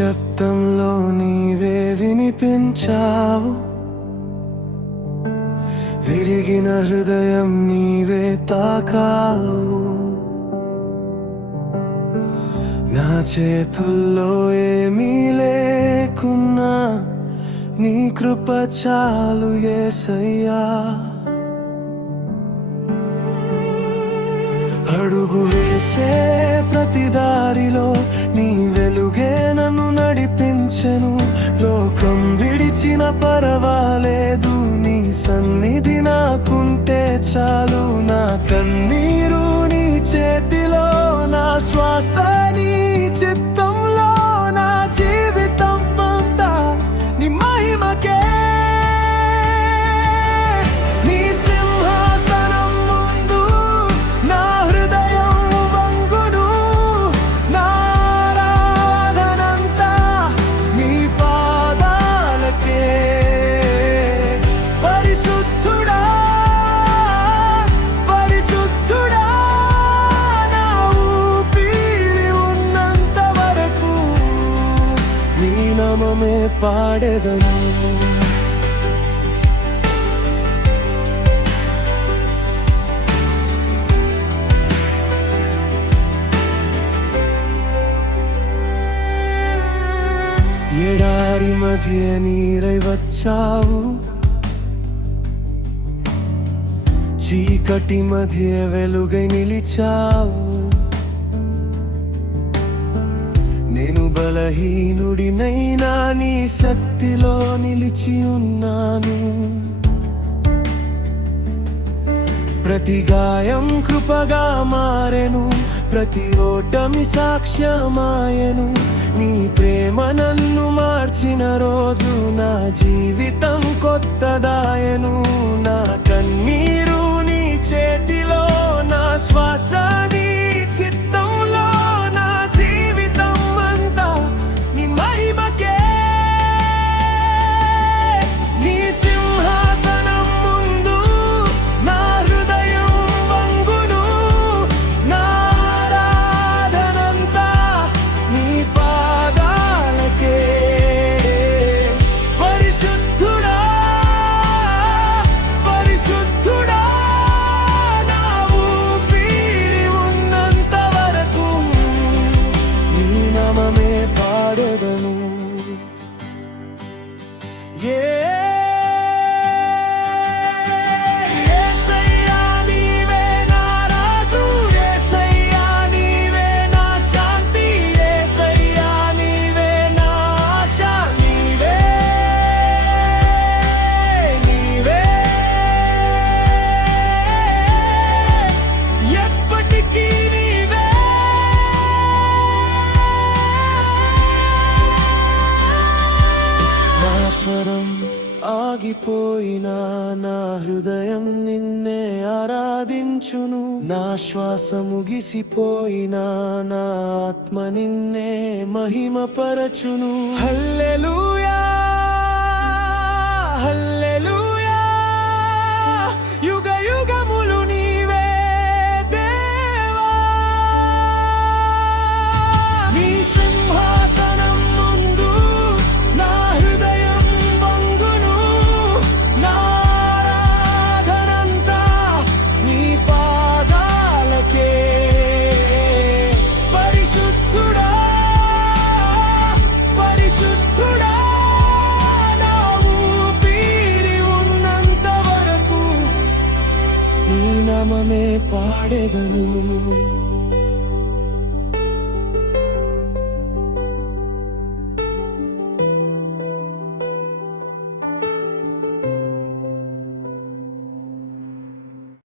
నిశ్శబ్దంలో నీవే వినిపించావు, విరిగిన హృదయం నీవే తాకావు. నా చేతుల్లో ఏమీ లేకున్నా నీ కృప చాలు యేసయ్యా. అడుగు వేసే ప్రతి దారిలో నీ వెలుగే నన్ను నడిపించెను. లోకం విడిచిన పర్వాలేదు, నీ సన్నిధి నాకుంటే చాలు. నా కన్నీరు నీ చేతిలో, నా శ్వాస నీ చిత్తంలో, నా జీవితం అంతా నీ మహిమకే. నామమే పాడెదను. ఎడారి మధ్య నీరై వచ్చావు, చీకటి మధ్య వెలుగై నిలిచావు. నేను బలహీనుడినైనా నీ శక్తిలో నిలిచి ఉన్నాను. ప్రతి గాయం కృపగా మారెను, ప్రతి ఓటమి సాక్ష్యమాయను. నీ ప్రేమ నన్ను మార్చిన రోజు నా జీవితం కొత్తదాయను. నా కన్నీరు నీ చేతిలో, నా శ్వాస నీ చిత్తంలో, నా జీవితం అంతా నీ మహిమకే. నీ సింహాసనం ముందు నా హృదయం వంగును, నా ఆరాధనంతా నీ పాదాలకే. పరిశుద్ధుడా పరిశుద్ధుడా, నా ఊపిరి ఉన్నంత వరకు నీ నామమే పాడెదను. యేసయ్యా నీవే నా రాజు, యేసయ్యా నీవే నా శాంతి, యేసయ్యా నీవే నా ఆశ. నీవే నీవే ఎప్పటికీ నీవే. నా స్వరం ఆగిపోయినా నా హృదయం నిన్నే ఆరాధించును. నా శ్వాస ముగిసిపోయినా నా ఆత్మ నిన్నే మహిమపరచును. హల్లెలూయా హల్లెలూయా, యుగ యుగములు నీవే దేవా. నీ సింహాసనం ముందు నా హృదయం వంగును, నా ఆరాధనంతా నీ పాదాలకే. పరిశుద్ధుడా పరిశుద్ధుడా, నా ఊపిరి ఉన్నంత వరకు నీ నామమే పాడెదను.